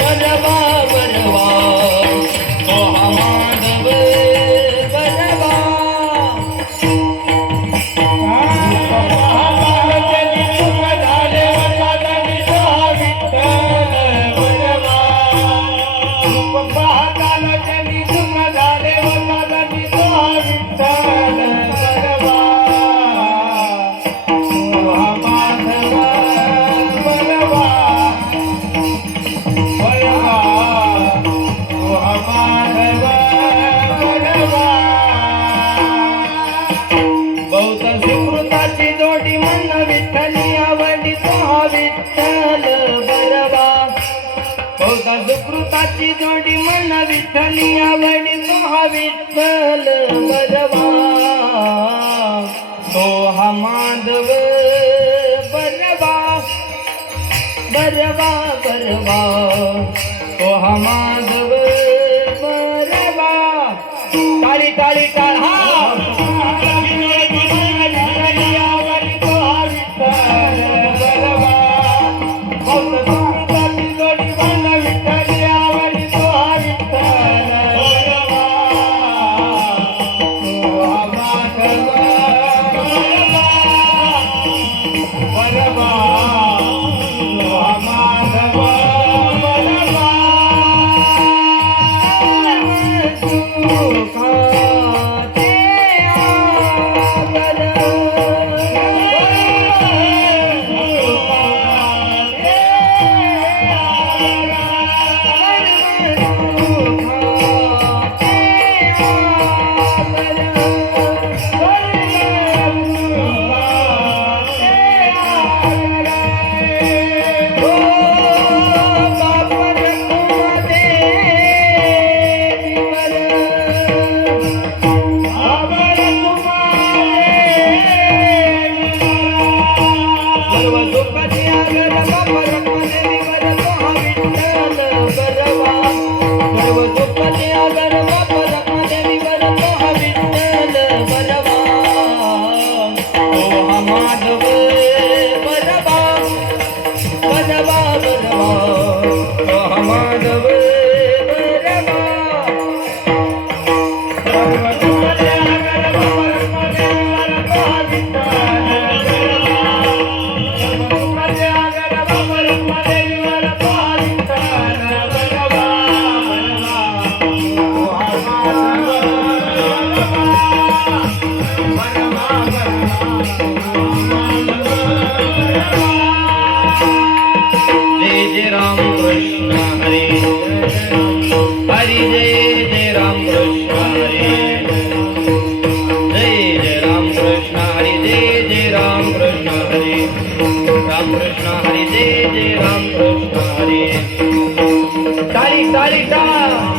बरवा बरवा तो हा माधव बरवा सुकृताची जोडी मन विठ्ठली आवडी तो विठ्ठल बरवा बहुता सुकृताची जोडी मन विठ्ठली आवडी तो विठ्ठल बरवा तो हा माधव बरवा बरवा बरवा तो हा माधव बरवा टाळी टाळी टाळ हा Dali, dali, dali.